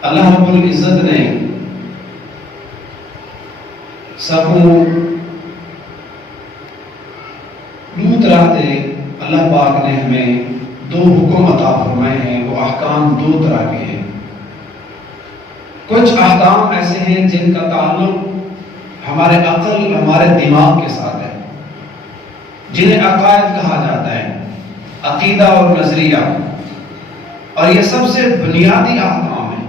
اللہ رب العزت نے لوط رہتے اللہ پاک نے ہمیں دو حکم عطا فرمائے ہیں. وہ احکام دو طرح کے ہیں. کچھ احکام ایسے ہیں جن کا تعلق ہمارے عقل ہمارے دماغ کے ساتھ ہے، جنہیں عقائد کہا جاتا ہے، عقیدہ اور نظریہ، اور یہ سب سے بنیادی احکام ہیں.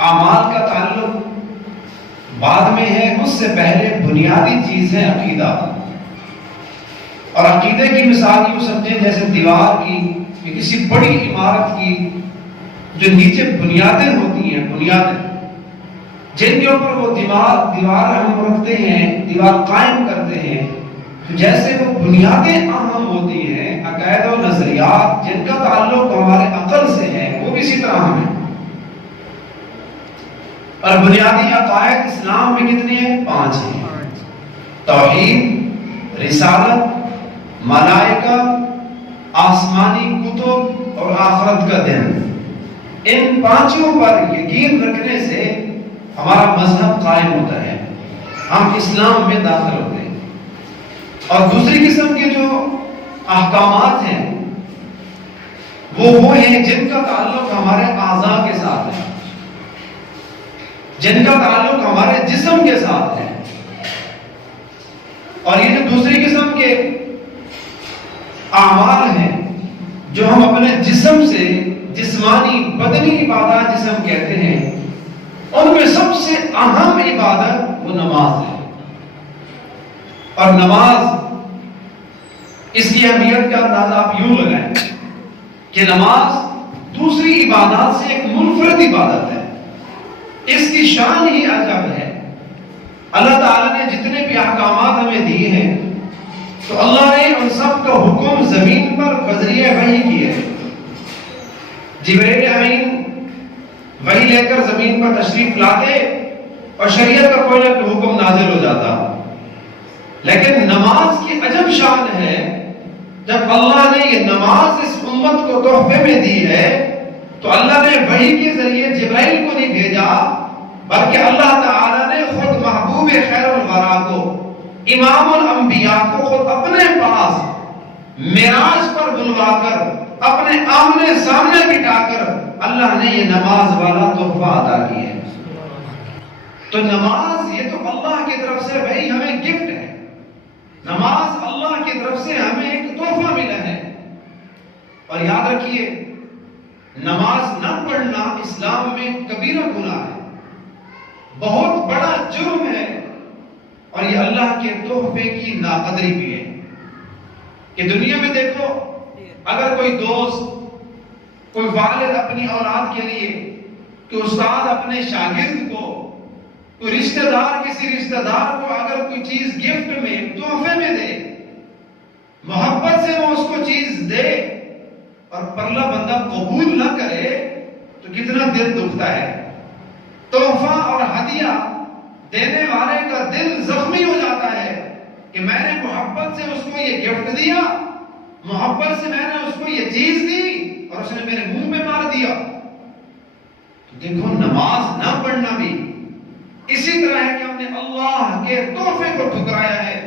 اعمال کا تعلق بعد میں ہے، اس سے پہلے بنیادی چیز ہے عقیدہ. اور عقیدے کی مثال یوں سمجھیں جیسے دیوار کی یا کسی بڑی عمارت کی جو نیچے بنیادیں ہوتی ہیں، بنیادیں جن کے اوپر وہ دیوار ہم رکھتے ہیں، دیوار قائم کرتے ہیں. تو جیسے وہ بنیادیں اہم ہوتی ہیں، عقائد و نظریات جن کا تعلق ہمارے عقل سے ہے، وہ بھی اسی طرح ہم ہیں. اور بنیادی عقائد اسلام میں کتنے ہیں؟ 5 ہیں. توحید، رسالت، ملائکہ، آسمانی کتب اور آخرت کا دن. ان 5 پر یقین رکھنے سے ہمارا مذہب قائم ہوتا ہے، ہم اسلام میں داخل ہوتے ہیں. اور دوسری قسم کے جو احکامات ہیں وہ ہیں جن کا تعلق ہمارے اعضاء کے ساتھ ہے، جن کا تعلق ہمارے جسم کے ساتھ ہے. اور یہ جو دوسری قسم کے اعمال ہیں جو ہم اپنے جسم سے، جسمانی بدنی عبادات جسے ہم کہتے ہیں، ان میں سب سے اہم عبادت وہ نماز ہے. اور نماز، اس کی اہمیت کا اندازہ آپ یوں لگائیں کہ نماز دوسری عبادات سے ایک منفرد عبادت ہے. اس کی شان ہی عجب ہے. اللہ تعالیٰ نے جتنے بھی احکامات ہمیں دیے ہیں تو اللہ نے ان سب کا حکم زمین پر بذریعہ وحی کیے. جبرائیل امین وحی لے کر زمین پر تشریف لاتے اور شریعت کا کوئی نہ کوئی حکم نازل ہو جاتا. لیکن نماز کی عجب شان ہے، جب اللہ نے یہ نماز اس امت کو تحفے میں دی ہے تو اللہ نے وحی کے ذریعے جبرائیل کو نہیں بھیجا، بلکہ اللہ تعالیٰ نے خود محبوب خیر الورا کو، امام الانبیاء کو خود اپنے پاس معراج پر بلوا کر، اپنے آمنے سامنے بٹھا کر اللہ نے یہ نماز والا تحفہ عطا کیا ہے. تو نماز یہ تو اللہ کی طرف سے وہی ہمیں گفٹ ہے. نماز اللہ کی طرف سے ہمیں ایک تحفہ ملا ہے. اور یاد رکھیے، نماز نہ پڑھنا اسلام میں کبیرہ گناہ ہے، بہت بڑا جرم ہے. اور یہ اللہ کے تحفے کی ناقدری بھی ہے کہ دنیا میں دیکھو، اگر کوئی دوست، کوئی والد اپنی اولاد کے لیے، کوئی استاد اپنے شاگرد کو، کوئی رشتہ دار کسی رشتہ دار کو اگر کوئی چیز گفٹ میں، تحفے میں دے، محبت سے وہ اس کو چیز دے اور پرلا بندہ قبول نہ کرے تو کتنا دل دکھتا ہے. تحفہ اور ہدیہ دینے والے کا دل زخمی ہو جاتا ہے کہ میں نے محبت سے اس کو یہ گفٹ دیا، محبت سے میں نے اس کو یہ چیز دی اور اس نے میرے منہ میں مار دیا. تو دیکھو، نماز نہ پڑھنا بھی اسی طرح ہے کہ ہم نے اللہ کے تحفے کو ٹھکرایا ہے.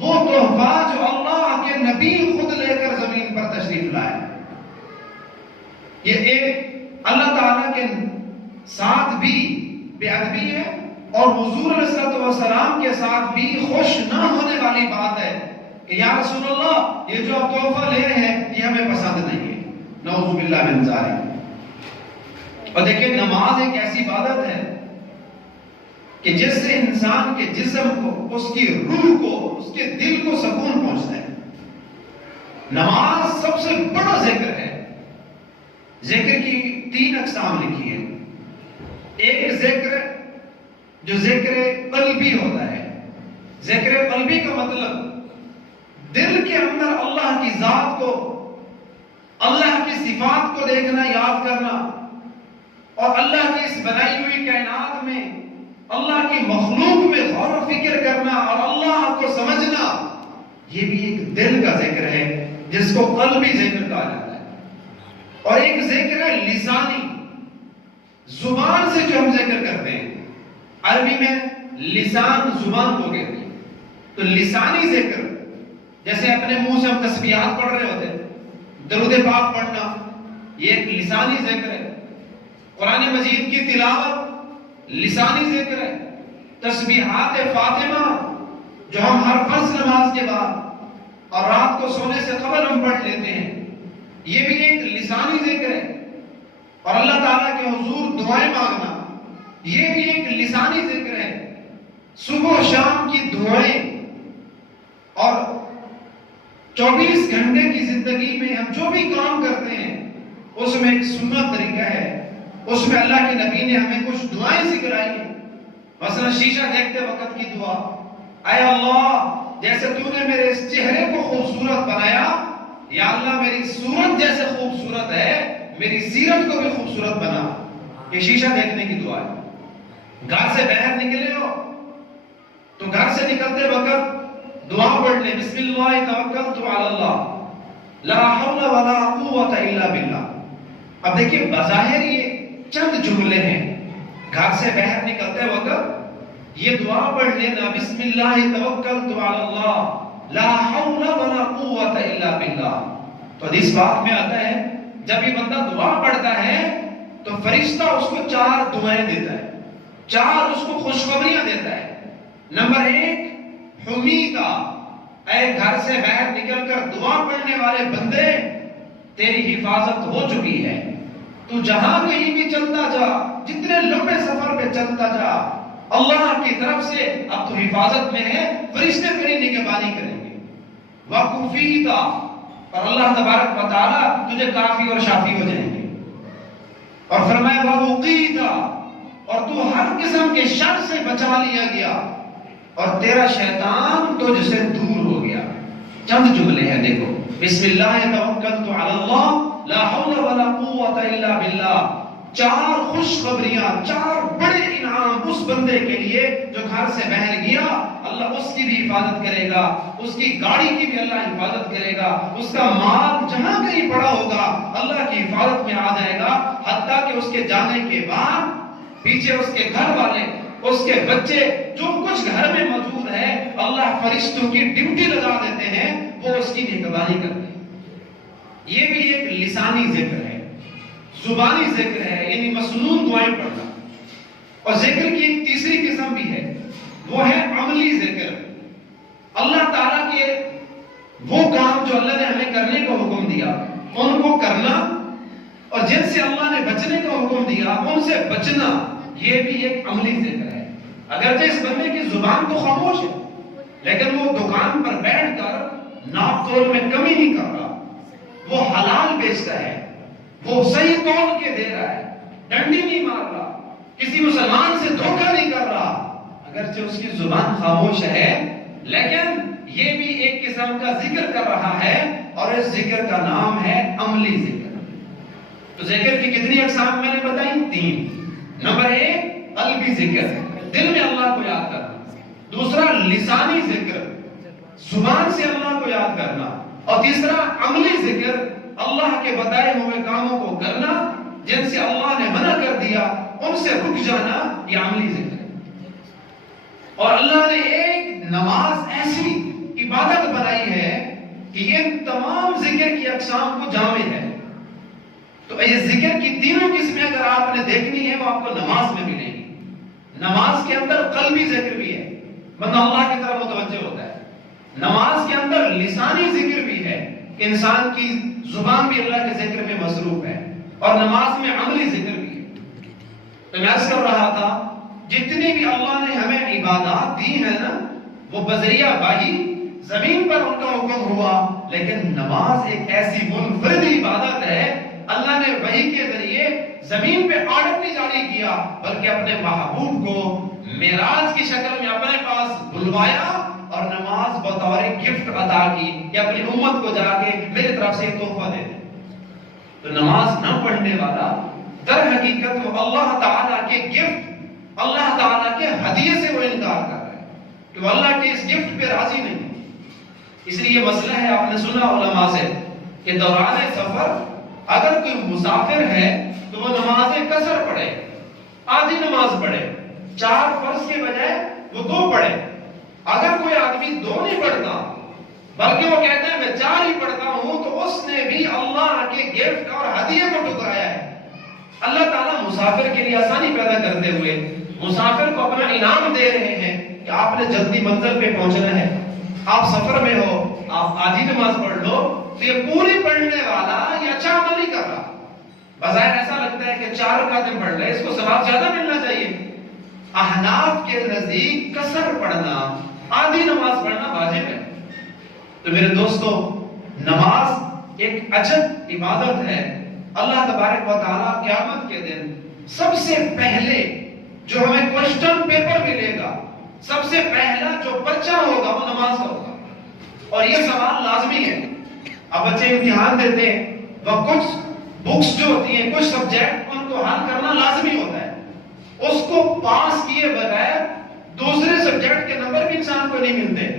وہ تحفہ جو اللہ کے نبی خود لے کر زمین پر تشریف لائے. یہ ایک اللہ تعالیٰ کے ساتھ بھی بے ادبی ہے اور حضور علیہ السلام کے ساتھ بھی خوش نہ ہونے والی بات ہے کہ یا رسول اللہ، یہ جو آپ تحفہ لے رہے ہیں یہ ہمیں پسند نہیں ہے. نعوذ باللہ من ذالک. اور دیکھیں، نماز ایک ایسی عبادت ہے کہ جس سے انسان کے جسم کو، اس کی روح کو، اس کے دل کو سکون پہنچتا ہے. نماز سب سے بڑا ذکر ہے. ذکر کی 3 اقسام لکھی ہیں. ایک ذکر جو ذکر قلبی ہوتا ہے. ذکر قلبی کا مطلب دل کے اندر اللہ کی ذات کو، اللہ کی صفات کو دیکھنا، یاد کرنا، اور اللہ کی اس بنائی ہوئی کائنات میں، اللہ کی مخلوق میں غور و فکر کرنا اور اللہ کو سمجھنا. یہ بھی ایک دل کا ذکر ہے جس کو قلبی ذکر کہا جاتا ہے. اور ایک ذکر ہے لسانی، زبان سے جو ہم ذکر کرتے ہیں، عربی میں لسان زبان کو کہتے ہیں، تو لسانی ذکر جیسے اپنے منہ سے ہم تسبیحات پڑھ رہے ہوتے ہیں، درود پاک پڑھنا یہ ایک لسانی ذکر ہے، قرآن مجید کی تلاوت لسانی ذکر ہے، تسبیحات فاطمہ جو ہم ہر فرض نماز کے بعد اور رات کو سونے سے قبل ہم پڑھ لیتے ہیں، یہ بھی ایک لسانی ذکر ہے، اور اللہ تعالیٰ کے حضور دعائیں مانگنا یہ بھی ایک لسانی ذکر ہے، صبح و شام کی دعائیں، اور 24 گھنٹے کی زندگی میں ہم جو بھی کام کرتے ہیں اس میں ایک سنت طریقہ ہے، اس میں اللہ کے نبی نے ہمیں کچھ دعائیں سکھلائی ہیں۔ مثلا شیشہ دیکھتے وقت کی دعا، اے اللہ جیسے تو نے میرے اس چہرے کو خوبصورت بنایا، یا اللہ میری صورت جیسے خوبصورت ہے میری سیرت کو بھی خوبصورت بنا، یہ شیشہ دیکھنے کی دعا ہے۔ گھر سے باہر نکلے ہو تو گھر سے نکلتے وقت دعا پڑھ لیں، بسم اللہ توکلت علی اللہ لا حول ولا قوت الا باللہ۔ اب دیکھیے بظاہر یہ چند جملے ہیں، گھر سے باہر نکلتے وقت یہ دعا پڑھ لینا، بسم اللہ توکلت علی اللہ لا حول ولا قوت الا باللہ۔ تو حدیث پاک میں آتا ہے جب یہ بندہ دعا پڑھتا ہے تو فرشتہ اس کو 4 دعائیں دیتا ہے، 4 اس کو خوشخبریاں دیتا ہے۔ نمبر 1 حمیدہ، اے گھر سے باہر نکل کر دعا پڑھنے والے بندے تیری حفاظت ہو چکی ہے، تو جہاں کہیں بھی چلتا جا، جتنے لمبے سفر پہ چلتا جا، اللہ کی طرف سے اب تو حفاظت میں ہے، فرشتے تیری نگہبانی کریں گے۔ وَکُفِیتَ، اور اللہ تبارک و تعالیٰ تجھے کافی اور شافی ہو جائیں گے۔ اور فرمایا وَوُقِیتَ، اور تو ہر قسم کے شر سے بچا لیا گیا اور تیرا شیطان تجھ سے دور ہو گیا۔ چند جملے ہیں دیکھو، بسم اللہ توکلت علی اللہ لا حول ولا قوت الا باللہ، 4 خوشخبریاں، 4 بڑے انعام اس بندے کے لیے جو گھر سے باہر گیا، اللہ اس کی بھی حفاظت کرے گا، اس کی گاڑی کی بھی اللہ حفاظت کرے گا، اس کا مال جہاں کہیں پڑا ہوگا اللہ کی حفاظت میں آ جائے گا، حتیٰ کہ اس کے جانے کے بعد پیچھے اس کے گھر والے، اس کے بچے، جو کچھ گھر میں موجود ہے، اللہ فرشتوں کی ڈیوٹی لگا دیتے ہیں، وہ اس کی نگہبانی کرتے ہیں۔ یہ بھی ایک لسانی ذکر ہے، زبانی ذکر ہے، یعنی مسنون دعائیں پڑھنا۔ اور ذکر کی ایک تیسری قسم بھی ہے، وہ ہے عملی ذکر۔ اللہ تعالیٰ کے وہ کام جو اللہ نے ہمیں کرنے کا حکم دیا ان کو کرنا، اور جن سے اللہ نے بچنے کا حکم دیا ان سے بچنا، یہ بھی ایک عملی ذکر ہے۔ اگرچہ اس بندے کی زبان تو خاموش ہے، لیکن وہ دکان پر بیٹھ کر ناپ تول میں کمی نہیں کر رہا، وہ حلال بیچتا ہے، وہ صحیح تول کے دے رہا ہے، ڈنڈی نہیں مار رہا، کسی مسلمان سے دھوکہ نہیں کر رہا، اگرچہ اس کی زبان خاموش ہے، لیکن یہ بھی ایک قسم کا ذکر کر رہا ہے، اور اس ذکر کا نام ہے عملی ذکر۔ تو ذکر کی کتنی اقسام میں نے بتائی؟ 3۔ نمبر 1 قلبی ذکر، دل میں اللہ کو یاد کرنا، دوسرا لسانی ذکر، زبان سے اللہ کو یاد کرنا، اور تیسرا عملی ذکر، اللہ کے بتائے ہوئے کاموں کو کرنا، جن سے اللہ نے منع کر دیا ان سے رک جانا، یہ عملی ذکر ہے۔ اور اللہ نے ایک نماز ایسی عبادت بنائی ہے کہ یہ تمام ذکر کی اقسام کو جامع ہے۔ تو یہ ذکر کی تینوں قسمیں اگر آپ نے دیکھنی ہے وہ آپ کو نماز میں ملے گی۔ نماز کے اندر قلبی ذکر بھی ہے، بندہ اللہ کی طرف متوجہ ہوتا ہے۔ نماز کے اندر لسانی ذکر بھی ہے، انسان کی زبان بھی اللہ کے ذکر میں مصروف ہے، اور نماز میں عملی ذکر بھی ہے۔ تو میں عرض کر رہا تھا جتنی بھی اللہ نے ہمیں عبادات دی ہیں نا، وہ بذریعہ وحی زمین پر ان کا حکم ہوا، لیکن نماز ایک ایسی منفرد عبادت ہے، اللہ نے وحی کے ذریعے زمین پہ آرڈر نہیں جاری کیا، بلکہ اپنے محبوب کو معراج کی شکل میں اپنے پاس بلوایا اور نماز بطور گفٹ عطا کی کہ اپنی امت کو جا کے میری طرف سے تحفہ دے دے۔ تو نماز نہ پڑھنے والا در حقیقت وہ اللہ تعالیٰ کے گفٹ، اللہ تعالیٰ کے ہدیے سے وہ انکار کر رہا ہے کہ وہ اللہ کے اس گفٹ پہ راضی نہیں۔ اس لیے یہ مسئلہ ہے، آپ نے سنا علماء سے کہ دوران سفر اگر کوئی مسافر ہے تو وہ نماز قصر پڑھے، آدھی نماز پڑھے، 4 فرض کے بجائے وہ 2 پڑھے۔ اگر کوئی آدمی 2 نہیں پڑھتا بلکہ وہ کہتا ہے میں 4 ہی پڑھتا ہوں، تو اس نے بھی اللہ کے گفٹ اور ہدیے کو ٹکرایا ہے۔ اللہ تعالیٰ مسافر کے لیے آسانی پیدا کرتے ہوئے مسافر کو اپنا انعام دے رہے ہیں کہ آپ نے جلدی منزل پہ پہنچنا ہے، آپ سفر میں ہو، آپ آدھی نماز پڑھ لو، تو یہ پوری پڑھنے والا یہ اچھا عمل نہیں کر رہا۔ بظاہر ایسا لگتا ہے کہ 4 رکعتیں پڑھ لے، اس کو ثواب زیادہ ملنا چاہیے۔ احناف کے نزدیک قصر پڑھنا، آدھی نماز پڑھنا واجب ہے۔ تو میرے دوستو، نماز ایک عجب عبادت ہے۔ اللہ تبارک و تعالیٰ قیامت کے دن سب سے پہلے جو ہمیں کوسچن پیپر ملے گا، سب سے پہلا جو پرچہ ہوگا وہ نماز کا ہوگا، اور یہ سوال لازمی ہے۔ اب بچے امتحان دیتے ہیں، وہ کچھ بکس جو ہوتی ہیں، کچھ سبجیکٹ ان کو حل کرنا لازمی ہوتا ہے، اس کو پاس کیے بغیر دوسرے سبجیکٹ کے نمبر بھی انسان کو نہیں ملتے۔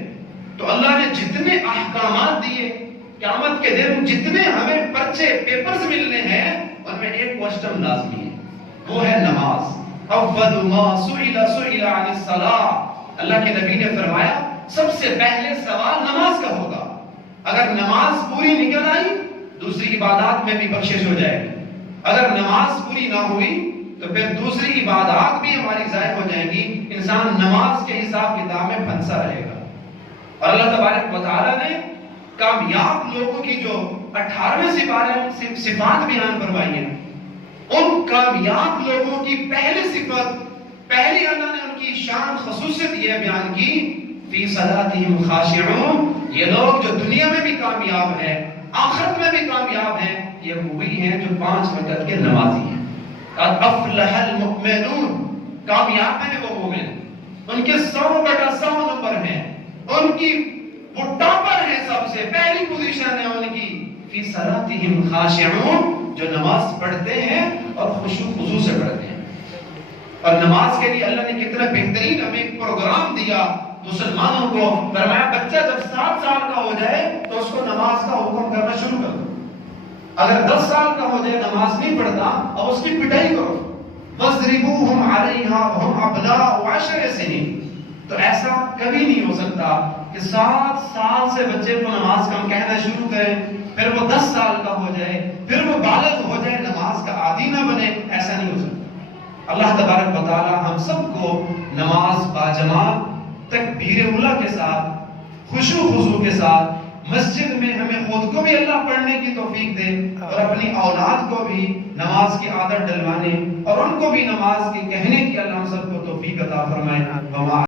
تو اللہ نے جتنے احکامات دیے، قیامت کے دن جتنے ہمیں پرچے پیپرز ملنے ہیں، ان میں ایک کوسچن لازمی ہے، وہ ہے نماز۔ اول ما سئل عن الصلاۃ، اللہ کے نبی نے فرمایا سب سے پہلے سوال نماز کا ہوگا۔ اگر نماز پوری نکل آئی دوسری عبادات میں بھی بخشش ہو جائے گی، اگر نماز پوری نہ ہوئی تو پھر دوسری عبادات بھی ہماری ضائع ہو جائیں گی، انسان نماز کے حساب کتاب میں پھنسا رہے گا۔ اور اللہ تبارک و تعالیٰ نے کامیاب لوگوں کی جو 18ویں سپارے صفات بیان فرمائی ہیں، ان کامیاب لوگوں کی پہلی صفت، پہلی اللہ نے ان کی شان خصوصیت یہ بیان کی، فی صلاتہم خاشعون، یہ لوگ جو دنیا میں بھی کامیاب ہیں، آخرت میں بھی کامیاب ہیں، یہ وہی ہیں جو 5 وقت کے نمازی ہیں۔ قد افلح المؤمنون، کامیاب ہیں وہ مومن، ان کے 100/100 نمبر ہیں، ان کی وہ ٹاپر ہیں، سب سے پہلی پوزیشن ہے ان کی، فی صلاتہم خاشعون، جو نماز پڑھتے ہیں اور خشوع خضوع سے پڑھتے ہیں۔ اور نماز کے لیے اللہ نے کتنا بہترین ہمیں ایک پروگرام دیا مسلمانوں کو، فرمایا بچہ جب 7 سال کا ہو جائے تو اس کو نماز کا حکم کرنا شروع کر دو، اگر 10 سال کا ہو جائے نماز نہیں پڑھتا اب اس کی پٹائی کرو، وَاضْرِبُوهُمْ عَلَيْهَا وَهُمْ أَبْنَاءُ 10 سنین۔ تو ایسا کبھی نہیں ہو سکتا کہ 7 سال سے بچے کو نماز کا ہم کہنا شروع کریں، پھر وہ 10 سال کا ہو جائے، پھر وہ بالغ ہو جائے، نماز کا عادی نہ بنے، ایسا نہیں ہو سکتا۔ اللہ تبارک و تعالی ہم سب کو نماز باجماعت تکبیر اولیٰ کے ساتھ، خشوع خضوع کے ساتھ مسجد میں ہمیں خود کو بھی اللہ پڑھنے کی توفیق دے، اور اپنی اولاد کو بھی نماز کی عادت ڈلوانے اور ان کو بھی نماز کی کہنے کی اللہ ہم سب کو توفیق عطا فرمائے۔